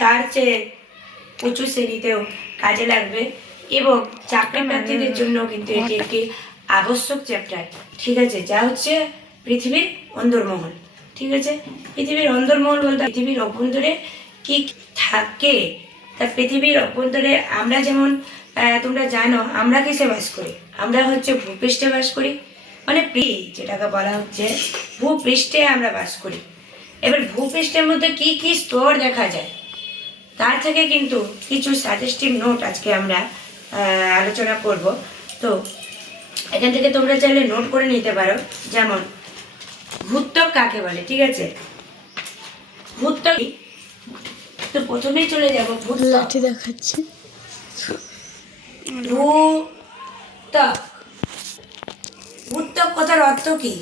তার চেয়ে উঁচু শ্রেণীতেও কাজে লাগবে এবং চাকরি প্রার্থীদের জন্য কিন্তু এটি একটি আবশ্যক চ্যাপ্টার। ঠিক আছে, যা হচ্ছে পৃথিবীর অন্দরমহল। ঠিক আছে, পৃথিবীর অন্দরমহল বলতে পৃথিবীর অভ্যন্তরে কি থাকে, তা পৃথিবীর অভ্যন্তরে আমরা যেমন তোমরা জানো আমরা কিসে বাস করি, আমরা হচ্ছে ভূপৃষ্ঠে বাস করি, মানে যেটাকে বলা হচ্ছে ভূপৃষ্ঠে আমরা বাস করি। এবার ভূপৃষ্ঠের মধ্যে কি কি স্তর দেখা যায় তার থেকে কিন্তু কিছু সাজেস্টিভ নোট আজকে আমরা আলোচনা করব। তো এখান থেকে তোমরা চাইলে নোট করে নিতে পারো। যেমন ভূত্বক কাকে বলে, ঠিক আছে, ভূত্বক। তো প্রথমেই চলে যাব ভূত্বক দেখাচ্ছি। ভূত্বক। ভূত্বক কথার অর্থ কি?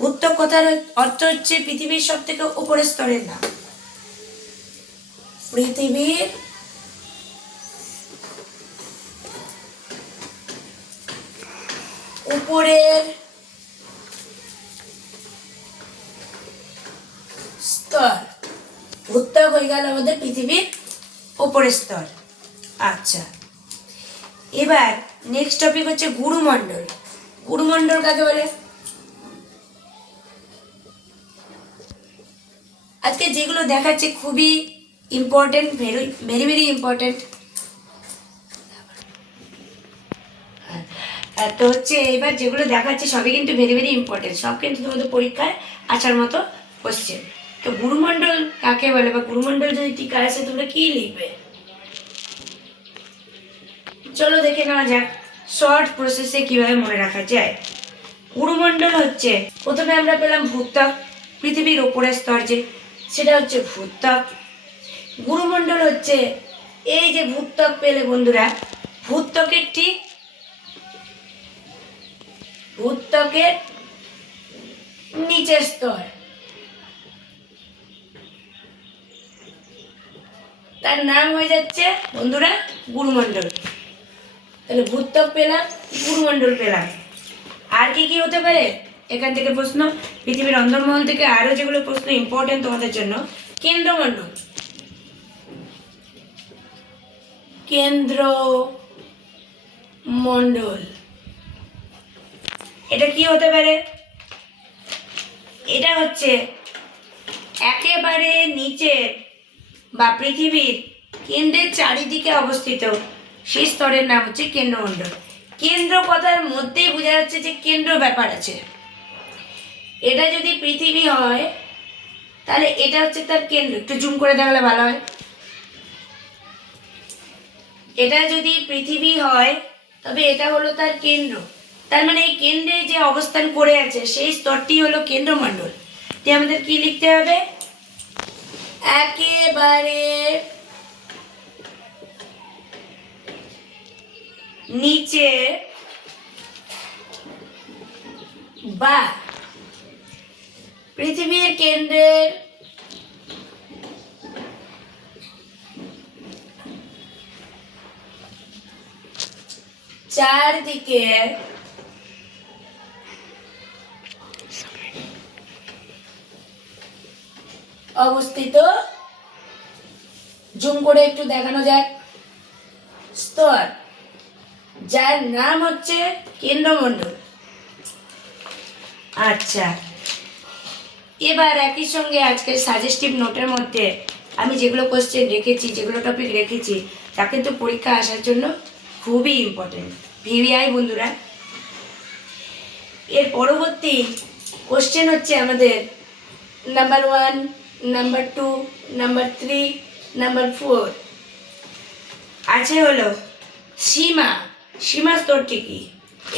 ভূত্বক কথার অর্থ হচ্ছে পৃথিবীর সব থেকে উপরের স্তরের নাম। পৃথিবীর উপরের স্তর। ভূত্বক হয়ে গেল আমাদের পৃথিবীর উপরের স্তর। আচ্ছা, এবার নেক্সট টপিক হচ্ছে গুরুমণ্ডল। গুরুমণ্ডল কাকে বলে? আজকে যেগুলো দেখাচ্ছে খুবই important, very very very important. তো হচ্ছে এবার যেগুলো দেখাচ্ছে সবই কিন্তু ভেরি ভেরি ইম্পর্টেন্ট, সব কিন্তু তোমাদের পরীক্ষায় আসার মতো কোশ্চেন। তো গুরুমণ্ডল কাকে বলে বা গুরুমণ্ডল যদি টিকা আসে তোমরা কি লিখবে? চলো দেখে নেওয়া যাক শর্ট প্রসেসে কিভাবে মনে রাখা যায়। গুরুমণ্ডল হচ্ছে, প্রথমে আমরা পেলাম ভূত্বক, পৃথিবীর উপরের স্তর যে, সেটা হচ্ছে ভূত্বক। গুরুমণ্ডল হচ্ছে এই যে ভূত্বক পেলে বন্ধুরা, ভূত্বকের ঠিক ভূত্বকের নিচের স্তর, তার নাম হয়ে যাচ্ছে বন্ধুরা গুরুমণ্ডল। তাহলে ভূত্বক পেলাম, গুরুমণ্ডল পেলাম। আর কি কি হতে পারে এখান থেকে প্রশ্ন? পৃথিবীর অন্দরমহল থেকে আরো যেগুলো প্রশ্ন ইম্পর্টেন্ট তোমাদের জন্য, কেন্দ্রমণ্ডল। কেন্দ্রমণ্ডল এটা কি হতে পারে? এটা হচ্ছে একেবারে নিচের বা পৃথিবীর কেন্দ্রের চারিদিকে অবস্থিত সেই স্তরের নাম হচ্ছে কেন্দ্রমণ্ডল। কেন্দ্র কথার মধ্যেই বোঝা যাচ্ছে যে কেন্দ্র ব্যাপার আছে। এটা যদি পৃথিবী হয় তাহলে এটা হচ্ছে তার কেন্দ্র। একটু জুম করে দেখালে ভালো হয়। এটা যদি পৃথিবী হয় তবে এটা হলো তার কেন্দ্র। তার মানে এই কেন্দ্রে যে অবস্থান করে আছে সেই স্তরটি হলো কেন্দ্রমণ্ডল। তো আমাদের কি লিখতে হবে? একেবারে নিচে বা পৃথিবীর কেন্দ্রের চারদিকে অবস্থিত, জুম করে একটু দেখানো যাক, স্তর যার নাম হচ্ছে কেন্দ্রমণ্ডল। আচ্ছা, এবার একই সঙ্গে আজকের সাজেস্টিভ নোটের মধ্যে আমি যেগুলো কোশ্চেন রেখেছি, যেগুলো টপিক রেখেছি, তা কিন্তু পরীক্ষা আসার জন্য খুবই ইম্পর্টেন্ট। ভিভিআই বন্ধুরা, এর পরবর্তী কোশ্চেন হচ্ছে আমাদের নাম্বার 1, নাম্বার 2, নাম্বার 3, নাম্বার 4 আছে হলো সীমা। সীমা স্তরটি কি?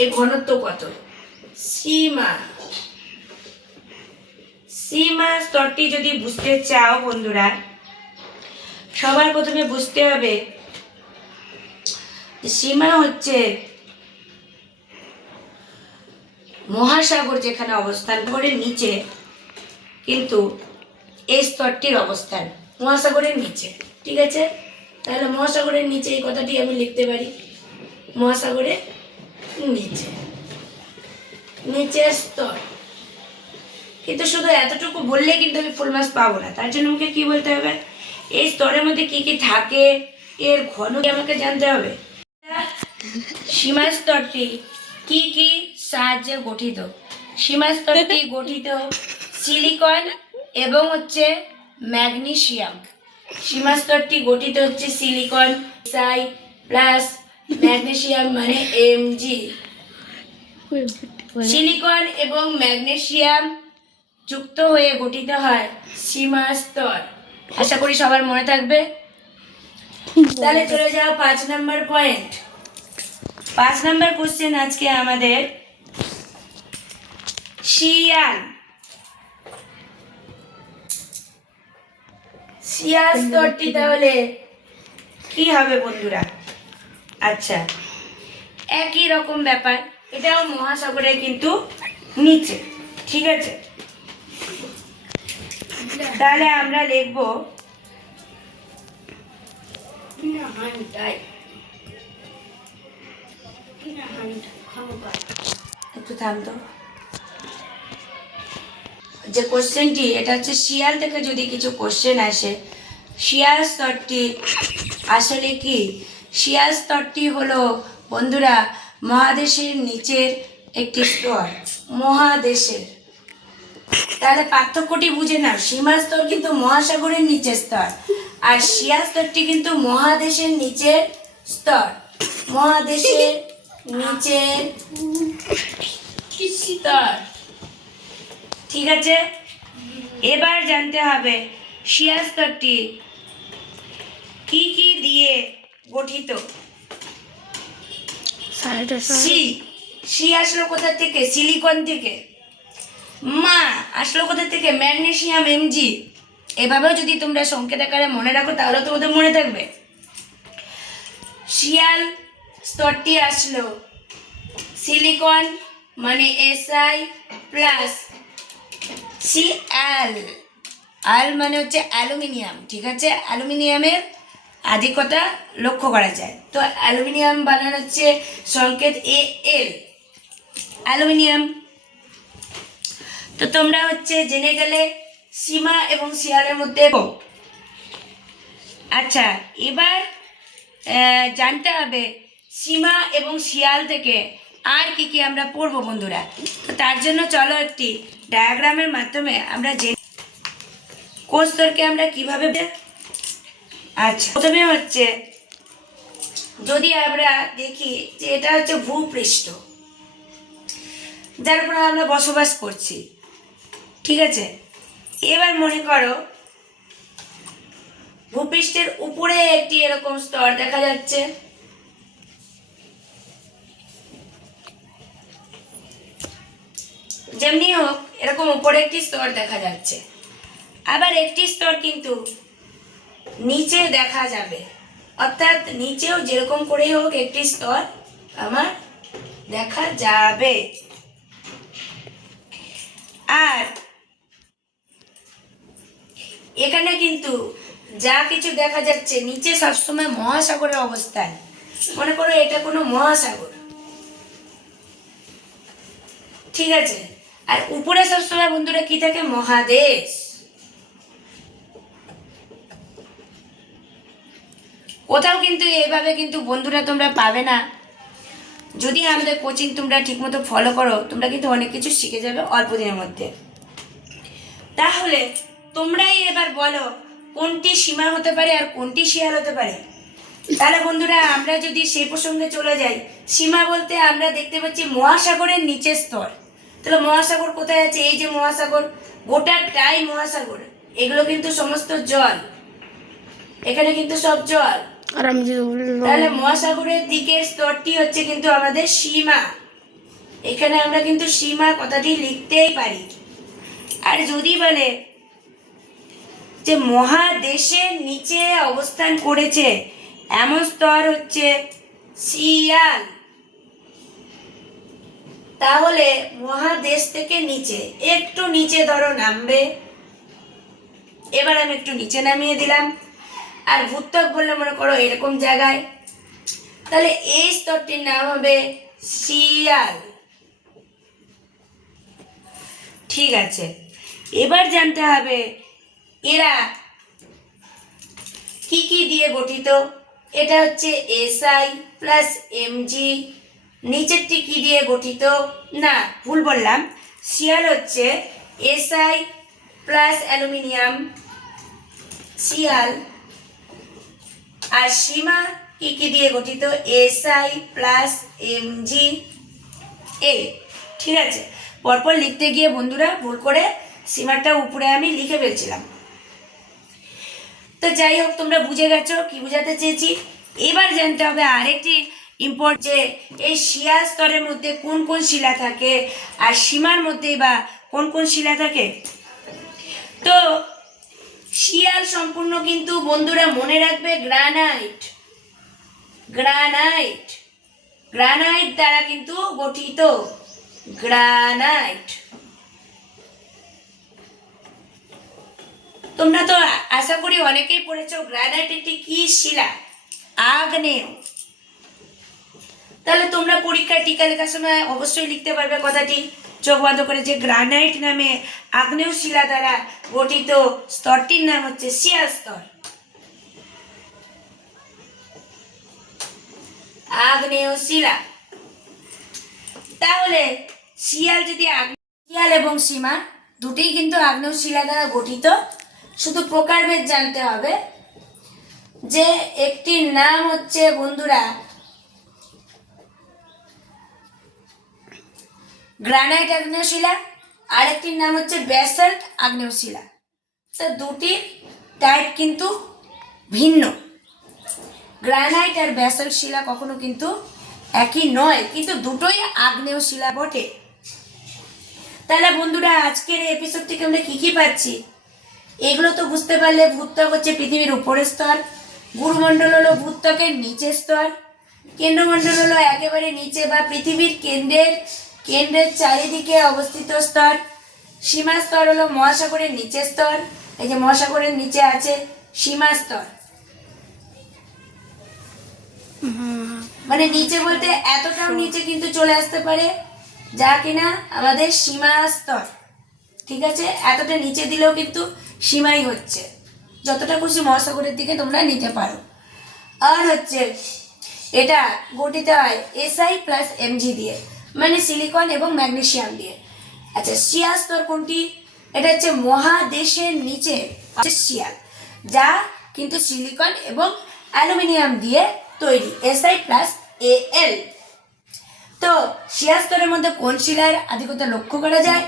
এর ঘনত্ব কত? সীমা সীমা স্তরটি যদি বুঝতে চাও বন্ধুরা, সবার প্রথমে বুঝতে হবে সীমা হচ্ছে মহাসাগর যেখানে অবস্থান করে নিচে, কিন্তু এই স্তরটির অবস্থান মহাসাগরের নিচে। ঠিক আছে, তাহলে মহাসাগরের নিচে এই কথাটি আমি লিখতে পারি, মহাসাগরের নিচে, নিচের স্তর। কিন্তু শুধু এতটুকু বললে কিন্তু আমি ফুল মার্কস পাবো না, তার জন্য আমাকে কি বলতে হবে? এই স্তরের মধ্যে কি কি থাকে, এর ঘন আমাকে জানতে হবে। সীমা স্তরটি কি কি সাহায্যে গঠিত? সীমা স্তরটি গঠিত সিলিকন এবং হচ্ছে ম্যাগনেসিয়াম। সীমা স্তরটি গঠিত হচ্ছে সিলিকন সাই প্লাস ম্যাগনেসিয়াম মানে Mg। সিলিকন এবং ম্যাগনেসিয়াম যুক্ত হয়ে গঠিত হয় সীমা স্তর। আশা করি সবার মনে থাকবে। তাহলে চলে যাও 5 নম্বর পয়েন্ট। 5 নম্বর কোশ্চেন আজকে আমাদের শিয়াল স্তরটি তাহলে কি হবে বন্ধুরা? আচ্ছা, একই রকম ব্যাপার, এটাও মহাসাগরের কিন্তু নিচে। ঠিক আছে, তাহলে আমরা লিখব একটু থামতো। যে কোশ্চেনটি এটা হচ্ছে শিয়াল থেকে যদি কিছু কোশ্চেন আসে, শিয়াল স্তরটি আসলে কি? শিয়াল স্তরটি হলো বন্ধুরা মহাদেশের নিচের একটি স্তর, মহাদেশের। তাহলে পার্থক্যটি বুঝে নাও, সীমা স্তর কিন্তু মহাসাগরের নিচের স্তর, আর শিয়াল স্তরটি কিন্তু মহাদেশের নিচের স্তর, মহাদেশের নিচের স্তর। ঠিক আছে, এবার জানতে হবে শিয়াল স্তরটি কি কি দিয়ে গঠিত। সি আসলো কোথা থেকে? সিলিকন থেকে। মা আসলো কোথা থেকে? Magnesium Mg। এভাবেও যদি তোমরা সংকেত আকারে মনে রাখো তাহলে তোমাদের মনে থাকবে। শিয়াল স্তরটি আসলো সিলিকন মানে Si প্লাস Cl, আল মানে হচ্ছে অ্যালুমিনিয়াম। ঠিক আছে, অ্যালুমিনিয়ামের আধিক্যতা লক্ষ্য করা যায়, তো অ্যালুমিনিয়াম বানানো হচ্ছে সংকেত Al, অ্যালুমিনিয়াম। তো তোমরা হচ্ছে জেনে গেলে সীমা এবং শিয়ালের মধ্যে। আচ্ছা, এবার জানতে হবে সীমা এবং শিয়াল থেকে আর কি কি আমরা পড়বো বন্ধুরা। তো তার জন্য চলো একটি ডায়াগ্রামের মাধ্যমে আমরা কোষ স্তরকে আমরা কিভাবে। আচ্ছা, প্রথমে হচ্ছে যদি আমরা দেখি যে এটা হচ্ছে ভূপৃষ্ঠ, যার উপরে আমরা বসবাস করছি। ঠিক আছে, এবার মনে করো ভূপৃষ্ঠের উপরে একটি এরকম স্তর দেখা যাচ্ছে। যেমনি হোক এরকম উপরে একটি স্তর দেখা যাচ্ছে, আবার একটি স্তর কিন্তু নিচে দেখা যাবে, অর্থাৎ নিচেও যেরকম করেই হোক একটি স্তর আমার দেখা যাবে। আর এখানে কিন্তু যা কিছু দেখা যাচ্ছে নিচে সবসময় মহাসাগরের অবস্থান। মনে করো এটা কোনো মহাসাগর। ঠিক আছে, আর উপরে সবসময় বন্ধুরা কি থাকে? মহাদেশ। কোথাও কিন্তু এইভাবে কিন্তু বন্ধুরা তোমরা পাবে না। যদি আমাদের কোচিং তোমরা ঠিকমতো ফলো করো, তোমরা কিন্তু অনেক কিছু শিখে যাবে অল্প দিনের মধ্যে। তাহলে তোমরাই এবার বলো কোনটি সীমা হতে পারে আর কোনটি শিয়াল হতে পারে। তাহলে বন্ধুরা আমরা যদি সেই প্রসঙ্গে চলে যাই, সীমা বলতে আমরা দেখতে পাচ্ছি মহাসাগরের নিচের স্তর। তাহলে মহাসাগর কোথায় আছে? এই যে মহাসাগর, গোটাটাই মহাসাগর, এগুলো কিন্তু সমস্ত জল, এখানে কিন্তু সব জল। আর আমি যে তাহলে মহাসাগরের দিকের স্তরটি হচ্ছে কিন্তু আমাদের সীমা। এখানে আমরা কিন্তু সীমা কথাটি লিখতেই পারি। আর যদি বলে যে মহাদেশের নিচে অবস্থান করেছে এমন স্তর হচ্ছে শিয়াল, তাহলে মহাদেশ থেকে নিচে একটু নিচে ধরো নামবে। এবার আমি একটু নিচে নামিয়ে দিলাম, আর ভূত্বক বললে মনে করো এরকম জায়গায়, তাহলে এই স্তরটির নাম হবে শিয়াল। ঠিক আছে, এবার জানতে হবে এরা দিয়ে গঠিত? এটা হচ্ছে SI প্লাস Mg। নিচেরটি কি দিয়ে গঠিত? না, ভুল বললাম, শিয়াল হচ্ছে SI প্লাস অ্যালুমিনিয়াম, শিয়াল। আর সীমা কি কি দিয়ে গঠিত? SI plus Mg। এই ঠিক আছে, পরপর লিখতে গিয়ে বন্ধুরা ভুল করে সীমাটা উপরে আমি লিখে ফেলছিলাম। তো যাই হোক, তোমরা বুঝে গেছো কি বোঝাতে চেয়েছি। এবার জানতে হবে আরেকটি ইম্পর্ট, যে এই শিয়া স্তরের মধ্যে কোন কোন শিলা থাকে আর সীমার মধ্যে বা কোন কোন শিলা থাকে। তো শিয়াল সম্পূর্ণ কিন্তু বন্ধুরা মনে রাখবে গ্রানাইট, গ্রানাইট, গ্রানাইট দ্বারা কিন্তু গঠিত, গ্রানাইট। তোমরা তো আশা করি অনেকেই পড়েছো গ্রানাইট একটি কি শিলা? আগ্নেয়। তাহলে তোমরা পরীক্ষায় টিকা লেখার সময় অবশ্যই লিখতে পারবে কথাটি চোখ বন্ধ করে, যে গ্রানাইট নামে আগ্নেয় শিলা দ্বারা গঠিত স্তরটির নাম হচ্ছে শিয়াল স্তর, আগ্নেয় শিলা। তাহলে শিয়াল যদি শিয়াল এবং সীমা দুটিই কিন্তু আগ্নেয় শিলা দ্বারা গঠিত, শুধু প্রকারভেদ জানতে হবে, যে একটির নাম হচ্ছে বন্ধুরা গ্রানাইট আগ্নেয় শিলা, আরেকটির নাম হচ্ছে ব্যাসল্ট আগ্নেয় শিলা। তো দুটির টাইপ কিন্তু ভিন্ন। গ্রানাইট আর ব্যাসল্ট শিলা কখনো কিন্তু একই নয়, কিন্তু দুটোই আগ্নেয় শিলা বটে। তাহলে বন্ধুরা আজকের এই এপিসোড থেকে আমরা কি কি পাচ্ছি এগুলো তো বুঝতে পারলে। ভূত্বক হচ্ছে পৃথিবীর উপরের স্তর, গুরুমণ্ডল হলো ভূত্বকের নিচের স্তর, কেন্দ্রমণ্ডল হলো একেবারে নিচে বা পৃথিবীর কেন্দ্রের চারিদিকে অবস্থিত স্তর, সীমা স্তর হলো মহাসাগরের নিচের স্তর, এই যে মহাসাগরের নিচে আছে সীমা স্তর, মানে নিচে বলতে এতটাও নিচে কিন্তু চলে আসতে পারে যা কিনা আমাদের সীমা স্তর। ঠিক আছে, এতটা নিচে দিলেও কিন্তু সীমাই হচ্ছে, যতটা খুশি মহাসাগরের দিকে তোমরা নিতে পারো। আর হচ্ছে এটা গঠিত হয় SI প্লাস Mg দিয়ে, মানে সিলিকন এবং ম্যাগনেসিয়াম দিয়ে। আচ্ছা, শিয়াল স্তর কোনটি? এটা হচ্ছে মহাদেশের নিচে শিয়াল, যা কিন্তু সিলিকন এবং অ্যালুমিনিয়াম দিয়ে তৈরি, SI প্লাস Al। তো শিয়া স্তরের মধ্যে কোন শিলার আধিক্যতা লক্ষ্য করা যায়?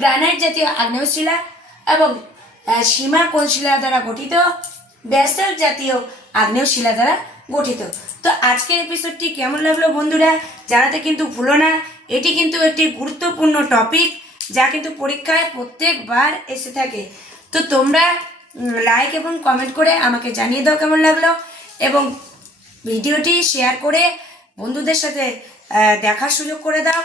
গ্রানাইট জাতীয় আগ্নেয় শিলা। এবং সীমা কোন শিলা দ্বারা গঠিত? ব্যাসল্ট জাতীয় আগ্নেয় শিলা দ্বারা গঠিত। তো আজকের এপিসোডটি কেমন লাগলো বন্ধুরা জানাতে কিন্তু ভুলো না। এটি কিন্তু একটি গুরুত্বপূর্ণ টপিক, যা কিন্তু পরীক্ষায় প্রত্যেকবার এসে থাকে। তো তোমরা লাইক এবং কমেন্ট করে আমাকে জানিয়ে দাও কেমন লাগলো, এবং ভিডিওটি শেয়ার করে বন্ধুদের সাথে দেখার সুযোগ করে দাও।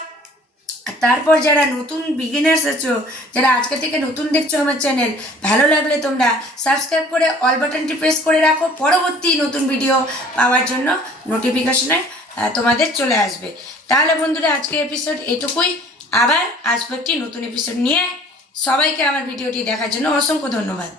আর তারপর যারা নতুন বিগিনার্স আছো, যারা আজকে থেকে নতুন দেখছো আমার চ্যানেল, ভালো লাগলে তোমরা সাবস্ক্রাইব করে অল বাটনটি প্রেস করে রাখো, পরবর্তী নতুন ভিডিও পাওয়ার জন্য নোটিফিকেশনে তোমাদের চলে আসবে। তাহলে বন্ধুরা আজকের এপিসোড এটুকুই, আবার আসবো একটি নতুন এপিসোড নিয়ে। সবাইকে আমার ভিডিওটি দেখার জন্য অসংখ্য ধন্যবাদ।